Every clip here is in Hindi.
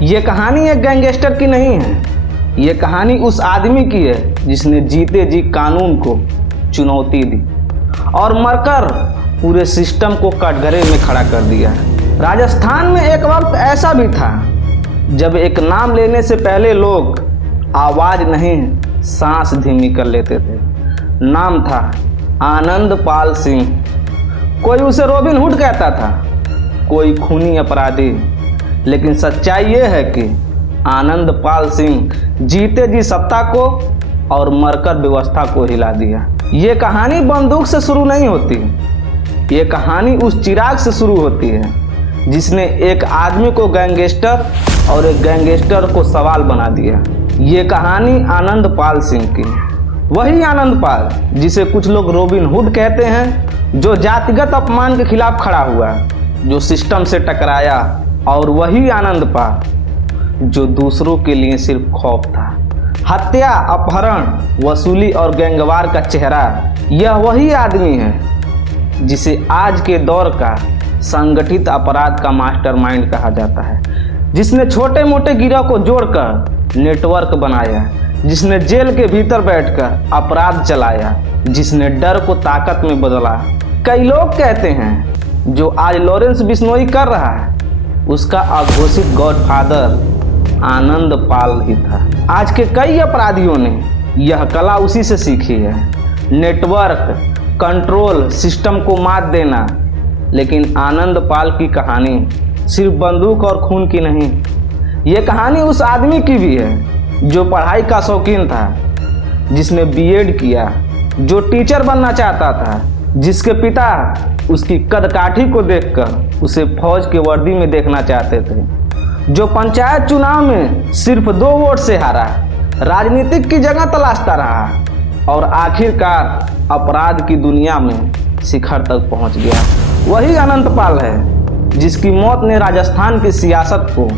ये कहानी एक गैंगस्टर की नहीं है, ये कहानी उस आदमी की है जिसने जीते जी कानून को चुनौती दी और मरकर पूरे सिस्टम को कटघरे में खड़ा कर दिया। राजस्थान में एक वक्त ऐसा भी था जब एक नाम लेने से पहले लोग आवाज़ नहीं सांस धीमी कर लेते थे। नाम था आनंदपाल सिंह। कोई उसे रॉबिन हुड कहता था, कोई खूनी अपराधी, लेकिन सच्चाई ये है कि आनंदपाल सिंह जीते जी सत्ता को और मरकर व्यवस्था को हिला दिया। ये कहानी बंदूक से शुरू नहीं होती, ये कहानी उस चिराग से शुरू होती है जिसने एक आदमी को गैंगस्टर और एक गैंगस्टर को सवाल बना दिया। ये कहानी आनंदपाल सिंह की, वही आनंदपाल जिसे कुछ लोग रॉबिन हुड कहते हैं, जो जातिगत अपमान के खिलाफ खड़ा हुआ, जो सिस्टम से टकराया, और वही आनंदपाल जो दूसरों के लिए सिर्फ खौफ था। हत्या, अपहरण, वसूली और गैंगवार का चेहरा, यह वही आदमी है जिसे आज के दौर का संगठित अपराध का मास्टरमाइंड कहा जाता है, जिसने छोटे मोटे गिरोह को जोड़कर नेटवर्क बनाया, जिसने जेल के भीतर बैठकर अपराध चलाया, जिसने डर को ताकत में बदला। कई लोग कहते हैं जो आज लॉरेंस बिश्नोई कर रहा है उसका अघोषित गॉडफादर आनंदपाल ही था। आज के कई अपराधियों ने यह कला उसी से सीखी है, नेटवर्क, कंट्रोल, सिस्टम को मात देना। लेकिन आनंदपाल की कहानी सिर्फ बंदूक और खून की नहीं, ये कहानी उस आदमी की भी है जो पढ़ाई का शौकीन था, जिसने बीएड किया, जो टीचर बनना चाहता था, जिसके पिता उसकी कदकाठी को देखकर उसे फौज के वर्दी में देखना चाहते थे, जो पंचायत चुनाव में सिर्फ 2 वोट से हारा, राजनीतिक की जगह तलाशता रहा और आखिरकार अपराध की दुनिया में शिखर तक पहुंच गया। वही अनंतपाल है जिसकी मौत ने राजस्थान की सियासत को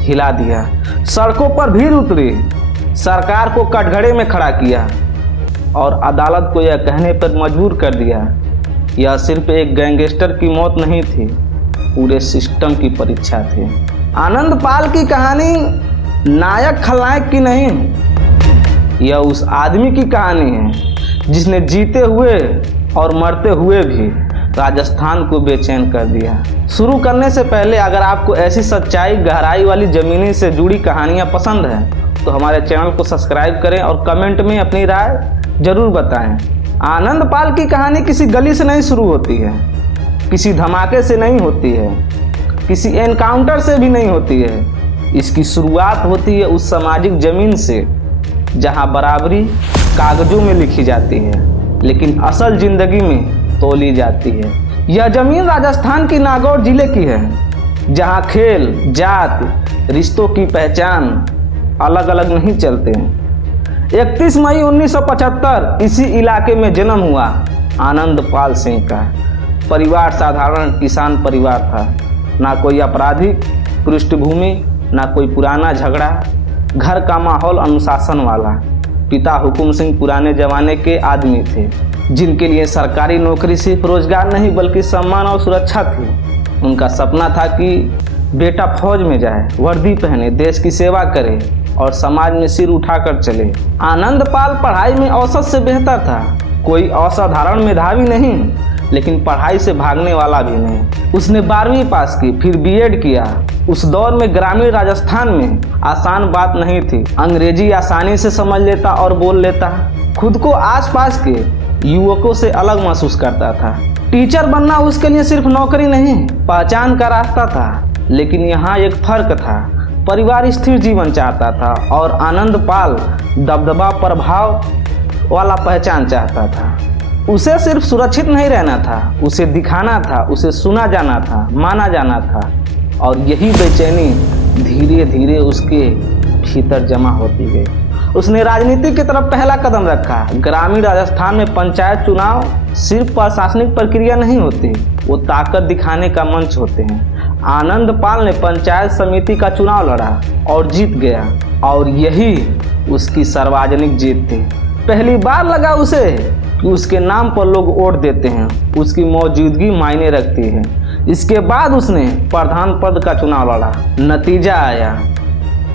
हिला दिया, सड़कों पर भीड़ उतरी, सरकार को कटघरे में खड़ा किया और अदालत को यह कहने पर मजबूर कर दिया यह सिर्फ एक गैंगस्टर की मौत नहीं थी, पूरे सिस्टम की परीक्षा थी। आनंदपाल की कहानी नायक खलनायक की नहीं, यह उस आदमी की कहानी है जिसने जीते हुए और मरते हुए भी राजस्थान को बेचैन कर दिया। शुरू करने से पहले अगर आपको ऐसी सच्चाई, गहराई वाली ज़मीनी से जुड़ी कहानियाँ पसंद हैं तो हमारे चैनल को सब्सक्राइब करें और कमेंट में अपनी राय ज़रूर बताएं। आनंदपाल की कहानी किसी गली से नहीं शुरू होती है, किसी धमाके से नहीं होती है, किसी एनकाउंटर से भी नहीं होती है। इसकी शुरुआत होती है उस सामाजिक ज़मीन से जहां बराबरी कागज़ों में लिखी जाती है लेकिन असल ज़िंदगी में तोली जाती है। यह ज़मीन राजस्थान की नागौर ज़िले की है, जहां खेल, जात, रिश्तों की पहचान अलग अलग नहीं चलते हैं। 31 मई 1975 इसी इलाके में जन्म हुआ आनंदपाल सिंह का। परिवार साधारण किसान परिवार था, ना कोई आपराधिक पृष्ठभूमि, ना कोई पुराना झगड़ा। घर का माहौल अनुशासन वाला। पिता हुकुम सिंह पुराने जमाने के आदमी थे जिनके लिए सरकारी नौकरी सिर्फ रोजगार नहीं बल्कि सम्मान और सुरक्षा थी। उनका सपना था कि बेटा फौज में जाए, वर्दी पहने, देश की सेवा करे और समाज में सिर उठाकर चले। आनंदपाल पढ़ाई में औसत से बेहतर था, कोई असाधारण मेधावी नहीं लेकिन पढ़ाई से भागने वाला भी नहीं। उसने 12वीं पास की, फिर बीएड किया। उस दौर में ग्रामीण राजस्थान में आसान बात नहीं थी। अंग्रेजी आसानी से समझ लेता और बोल लेता, खुद को आसपास के युवकों से अलग महसूस करता था। टीचर बनना उसके लिए सिर्फ नौकरी नहीं, पहचान का रास्ता था। लेकिन यहाँ एक फर्क था, परिवार स्थिर जीवन चाहता था और आनंदपाल दबदबा, प्रभाव वाला पहचान चाहता था। उसे सिर्फ सुरक्षित नहीं रहना था, उसे दिखाना था, उसे सुना जाना था, माना जाना था। और यही बेचैनी धीरे धीरे उसके भीतर जमा होती गई। उसने राजनीति की तरफ पहला कदम रखा। ग्रामीण राजस्थान में पंचायत चुनाव सिर्फ प्रशासनिक प्रक्रिया नहीं होती, वो ताकत दिखाने का मंच होते हैं। आनंदपाल ने पंचायत समिति का चुनाव लड़ा और जीत गया और यही उसकी सार्वजनिक जीत थी। पहली बार लगा उसे कि उसके नाम पर लोग वोट देते हैं, उसकी मौजूदगी मायने रखती है। इसके बाद उसने प्रधान पद का चुनाव लड़ा। नतीजा आया,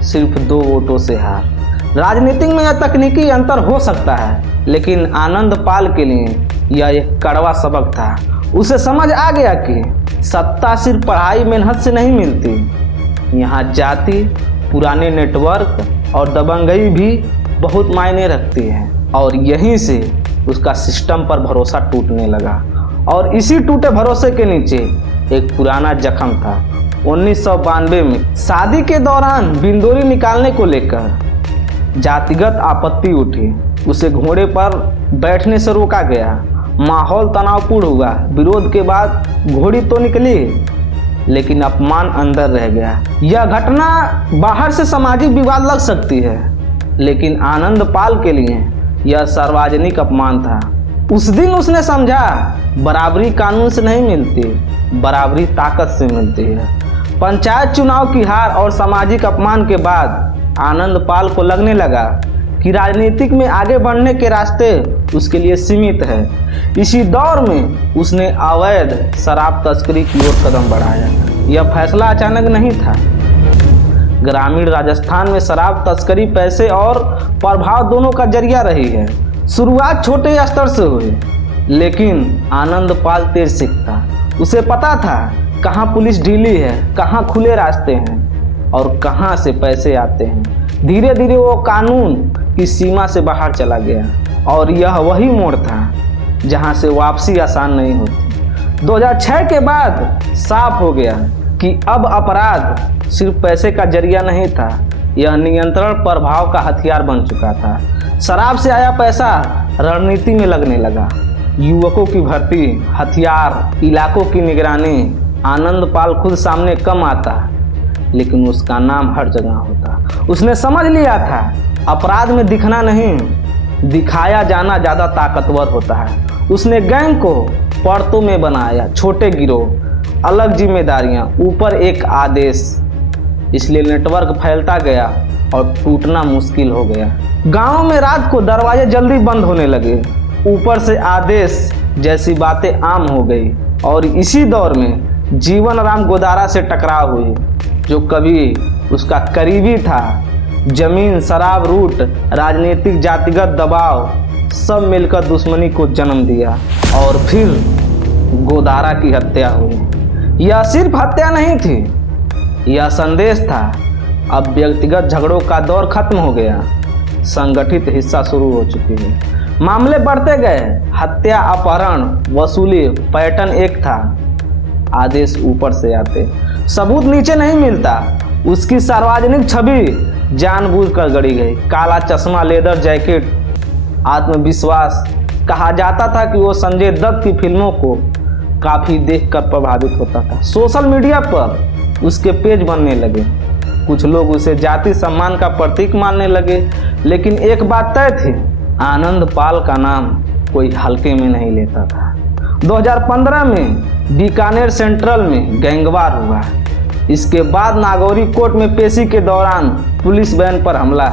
सिर्फ 2 वोटों से हार। राजनीति में यह तकनीकी अंतर हो सकता है, लेकिन आनंद पाल के लिए यह एक कड़वा सबक था। उसे समझ आ गया कि सत्ता सिर्फ पढ़ाई मेहनत से नहीं मिलती। यहाँ जाति, पुराने नेटवर्क और दबंगई भी बहुत मायने रखती है। और यहीं से उसका सिस्टम पर भरोसा टूटने लगा। और इसी टूटे भरोसे के नीचे एक पुराना जख्म था। 1992 में शादी के दौरान बिंदोरी निकालने को लेकर जातिगत आपत्ति उठी। उसे घोड़े पर बैठने से रोका गया। माहौल तनावपूर्ण हुआ। विरोध के बाद घोड़ी तो निकली, लेकिन अपमान अंदर रह गया। यह घटना बाहर से सामाजिक विवाद लग सकती है, लेकिन आनंद पाल के लिए यह सार्वजनिक अपमान था। उस दिन उसने समझा, बराबरी कानून से नहीं मिलती, बराबरी ताकत से मिलती है। पंचायत चुनाव की हार और सामाजिक अपमान के बाद आनंद पाल को लगने लगा कि राजनीतिक में आगे बढ़ने के रास्ते उसके लिए सीमित है। इसी दौर में उसने अवैध शराब तस्करी की ओर कदम बढ़ाया। यह फैसला अचानक नहीं था। ग्रामीण राजस्थान में शराब तस्करी पैसे और प्रभाव दोनों का जरिया रही है। शुरुआत छोटे स्तर से हुई, लेकिन आनंद पाल तेज सीखता। उसे पता था कहाँ पुलिस ढीली है, कहाँ खुले रास्ते हैं और कहाँ से पैसे आते हैं। धीरे धीरे वो कानून की सीमा से बाहर चला गया और यह वही मोड़ था जहाँ से वापसी आसान नहीं होती। 2006 के बाद साफ हो गया कि अब अपराध सिर्फ पैसे का जरिया नहीं था, यह नियंत्रण प्रभाव का हथियार बन चुका था। शराब से आया पैसा रणनीति में लगने लगा। युवकों की भर्ती, हथियार, इलाकों की निगरानी। आनंद पाल खुद सामने कम आता, लेकिन उसका नाम हर जगह होता। उसने समझ लिया था अपराध में दिखना नहीं, दिखाया जाना ज़्यादा ताकतवर होता है। उसने गैंग को परतों में बनाया, छोटे गिरोह, अलग जिम्मेदारियां, ऊपर एक आदेश। इसलिए नेटवर्क फैलता गया और टूटना मुश्किल हो गया। गांव में रात को दरवाजे जल्दी बंद होने लगे, ऊपर से आदेश जैसी बातें आम हो गई। और इसी दौर में जीवन राम गोदारा से टकराव हुई, जो कभी उसका करीबी था। जमीन, शराब, रूट, राजनीतिक, जातिगत दबाव सब मिलकर दुश्मनी को जन्म दिया। और फिर गोदारा की हत्या हुई। यह सिर्फ हत्या नहीं थी, यह संदेश था। अब व्यक्तिगत झगड़ों का दौर खत्म हो गया, संगठित हिस्सा शुरू हो चुकी है। मामले बढ़ते गए, हत्या, अपहरण, वसूली, पैटर्न एक था। आदेश ऊपर से आते, सबूत नीचे नहीं मिलता। उसकी सार्वजनिक छवि जानबूझकर गढ़ी गई। काला चश्मा, लेदर जैकेट, आत्मविश्वास। कहा जाता था कि वो संजय दत्त की फिल्मों को काफ़ी देखकर प्रभावित होता था। सोशल मीडिया पर उसके पेज बनने लगे। कुछ लोग उसे जाति सम्मान का प्रतीक मानने लगे। लेकिन एक बात तय थी, आनंद पाल का नाम कोई हल्के में नहीं लेता था। 2015 में बीकानेर सेंट्रल में गैंगवार हुआ। इसके बाद नागौरी कोर्ट में पेशी के दौरान पुलिस वैन पर हमला,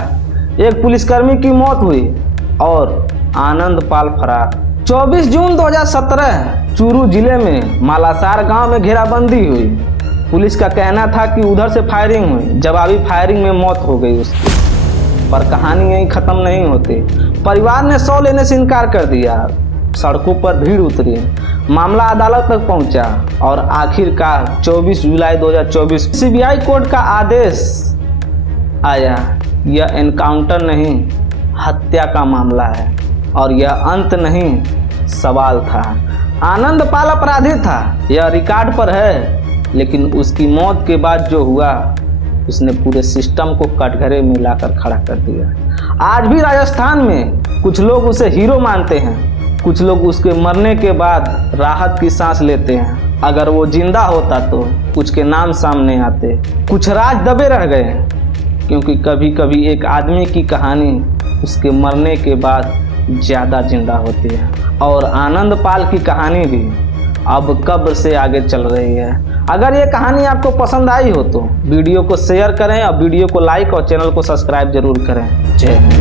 एक पुलिसकर्मी की मौत हुई और आनंद पाल फरार। 24 जून 2017 चूरू जिले में मालासार गांव में घेराबंदी हुई। पुलिस का कहना था कि उधर से फायरिंग हुई। जवाबी फायरिंग में मौत हो गई उसकी। पर कहानी यहीं ख़त्म नहीं होती। परिवार ने 100 लेने से इनकार कर दिया। सड़कों पर भीड़ उतरी, मामला अदालत तक पहुंचा और आखिरकार 24 जुलाई 2024 सीबीआई कोर्ट का आदेश आया। यह एनकाउंटर नहीं, हत्या का मामला है और यह अंत नहीं, सवाल था। आनंद पाल अपराधी था, यह रिकॉर्ड पर है। लेकिन उसकी मौत के बाद जो हुआ, उसने पूरे सिस्टम को कटघरे में लाकर खड़ा कर दिया। आज भी राजस्थान में कुछ लोग उसे हीरो मानते हैं, कुछ लोग उसके मरने के बाद राहत की सांस लेते हैं। अगर वो जिंदा होता तो कुछ के नाम सामने आते। कुछ राज दबे रह गए, क्योंकि कभी कभी एक आदमी की कहानी उसके मरने के बाद ज़्यादा जिंदा होती है। और आनंद पाल की कहानी भी अब कब्र से आगे चल रही है। अगर ये कहानी आपको पसंद आई हो तो वीडियो को शेयर करें और वीडियो को लाइक और चैनल को सब्सक्राइब जरूर करें। जय हिंद।